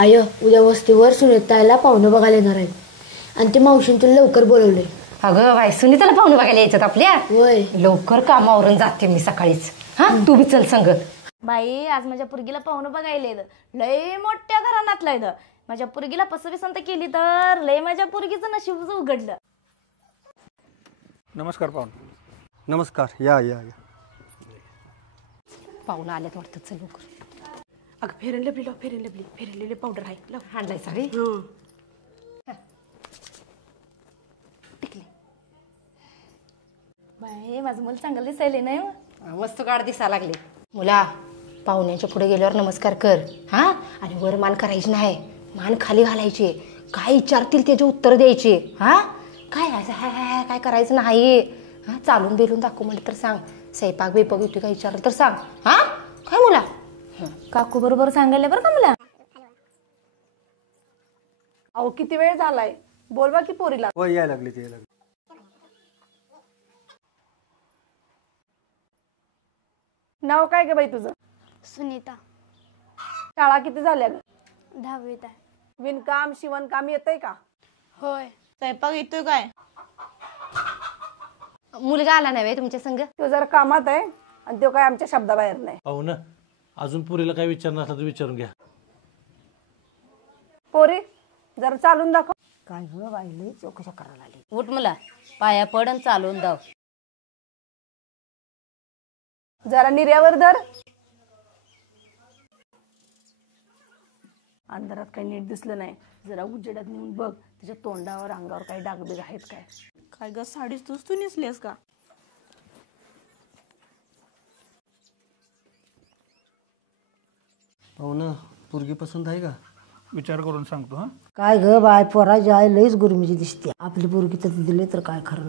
I उद्या वस्तीवर सुनीताला पाहुणं बघायला येणार आहेत आणि ते मावशीने तुला लवकर बोलवले. अगं बाय सुनीताला पाहुणं बघायला यायच्यात आपल्या. होय लवकर कामावरून जाते मी सकाळीच. हा तू बी चल संग. बाई आज माझ्या पुरगीला पाहुणं बघायला येतं. लय मोठ्या घराण्यातलं येतं. माझ्या पुरगीला पसंत केली तर लय माझ्या पुरगीचं नशीबच उघडलं. नमस्कार पाहुण. नमस्कार या या या. पाहुणं आल्यात वाटतं. चल लवकर. अगं फेरलेली पावडर आहे हाणलाय साडी टिकली. बाई माझं मुलं चांगलं दिसायले नाही. मस्त गाड दिसा लागले. मुला पाहुण्यांच्या पुढे गेल्यावर नमस्कार कर. हा आणि वर मान करायची नाही. मान खाली घालायची. काय विचारतील त्याचे उत्तर द्यायचे. हा काय काय करायचं नाही. हा चालून बेलून दाखव म्हणलं तर सांग. स्वयंपाक बेपाक येतो काय विचारलं तर सांग. हा काय मुला. काकू बरोबर सांगायला बरं का मला. अहो किती वेळ झालाय. बोलवा की पोरीला. हो यायला लागली ते यायला लागली. नाव काय ग बाई तुझं. सुनीता शाळा किती झाल्या ग. 10वीत आहे. विणकाम शिवणकाम येतंय का. होय. स्वयंपाक येतोय काय. मुलगा आला नाही तुमच्या संग. तो जरा कामात आहे आणि तो काय आमच्या शब्दाबाहेर नाही. हो ना. अजून पुरीला काय विचारणार असलं तर विचारून घ्या. पोरी जरा चालून दाखव. काय ग बाईले चौकशा करायला आली. उठ मला पाया पड आणि चालवून दाव. जरा निर्यावर धर. अंधारात काही नीट दिसलं नाही. जरा उजेडात नेऊन बघ त्याच्या तोंडावर अंगावर काही डागबिग आहेत काय. काय ग साडीच तूच तू नेसलीस का. पाहुणं पोरगी पसंत आहे का. विचार करून सांगतो. हा काय ग बाय पोराची आई लईच गुरमीची दिसते. आपली पोरगी तर दिले तर काय खरं.